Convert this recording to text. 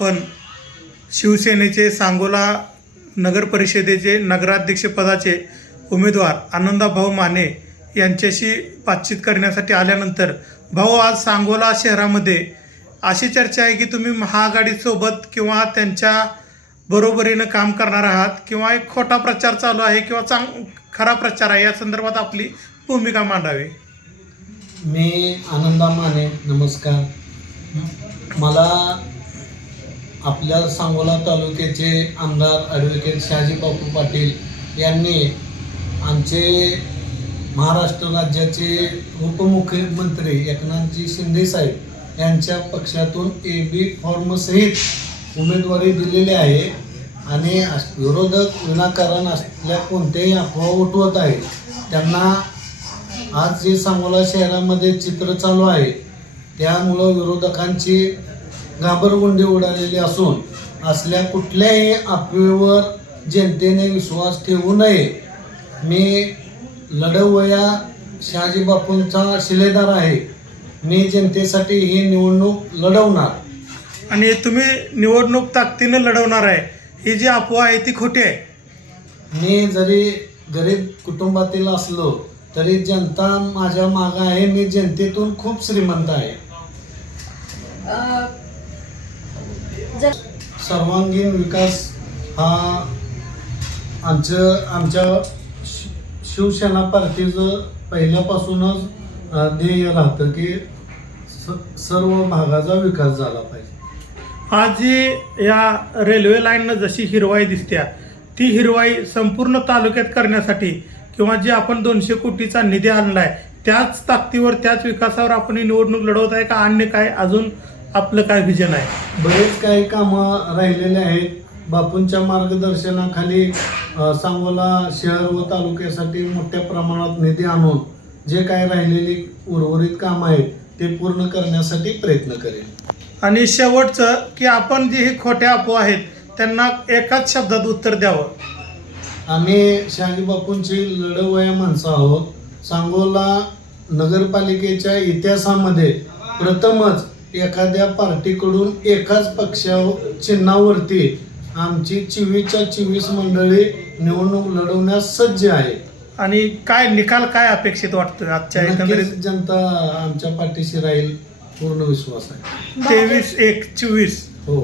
पण शिवसेनेचे सांगोला नगर परिषदेचे नगराध्यक्षपदाचे उमेदवार आनंदाभाऊ माने यांच्याशी बातचीत करण्यासाठी आल्यानंतर भाऊ आज सांगोला शहरामध्ये अशी चर्चा आहे की तुम्ही महाआघाडीसोबत किंवा त्यांच्या बरोबरीनं काम करणार आहात किंवा एक खोटा प्रचार चालू आहे किंवा चांग खरा प्रचार आहे या संदर्भात आपली भूमिका मांडावी. मी आनंदा माने नमस्कार. मला आपल्या सांगोला तालुक्याचे आमदार ॲडव्होकेट शहाजी बापू पाटील यांनी आमचे महाराष्ट्र राज्याचे उपमुख्यमंत्री एकनाथजी शिंदे साहेब यांच्या पक्षातून ए बी फॉर्मसहित उमेदवारी दिलेली आहे आणि विरोधक विनाकारण असल्या कोणत्याही अफवा उठवत आहे त्यांना आज जे सांगोला शहरामध्ये चित्र चालू आहे त्यामुळं विरोधकांची घाबरगुंडी उडालेली असून असल्या कुठल्याही अफवेवर जनतेने विश्वास ठेवू नये. मी लढवया शहाजी बापूंचा शिलेदार आहे. मी जनतेसाठी ही निवडणूक लढवणार. आणि तुम्ही निवडणूक ताकदीनं लढवणार आहे. ही जी अफवा आहे ती खोटी आहे. मी जरी गरीब कुटुंबातील असलो तरी जनता माझ्या मागं आहे. मी जनतेतून खूप श्रीमंत आहे. जर सर्वांगीण विकास हा आमचं आमच्या शि- शिवसेना पार्टीचं पहिल्यापासूनच ध्येय राहतं की स- सर्व भागाचा विकास झाला पाहिजे. आज जी या रेल्वे लाईननं जशी हिरवाई दिसत्या ती हिरवाई संपूर्ण तालुक्यात करण्यासाठी किंवा जे आपण दोनशे कोटीचा निधी आणलाय त्याच ताकदीवर त्याच विकासावर आपण ही निवडणूक लढवत आहे का? अन्य काय अजून आपलं काय विजन आहे? बरेच काही कामं राहिलेले आहेत. बापूंच्या मार्गदर्शनाखाली सांगोला शहर व तालुक्यासाठी मोठ्या प्रमाणात निधी आणून जे काय राहिलेली उर्वरित कामं आहेत ते पूर्ण करण्यासाठी प्रयत्न करेन. आणि शेवटचं की आपण जी ही खोट्या अफवा आहेत त्यांना एकाच शब्दात उत्तर द्यावं. आम्ही शहाजी बापूंची लढवया माणसं आहोत. सांगोला नगरपालिकेच्या इतिहासामध्ये प्रथमच एखाद्या पार्टीकडून एकाच पक्षा चिन्हावरती आमची चोवीसच्या चोवीस मंडळी निवडणूक लढवण्यास सज्ज आहे. आणि काय निकाल काय अपेक्षित वाटतं आजच्या एकंदरीत? नक्कीच जनता आमच्या पाठीशी राहील पूर्ण विश्वास आहे. तेवीस एक चोवीस. हो.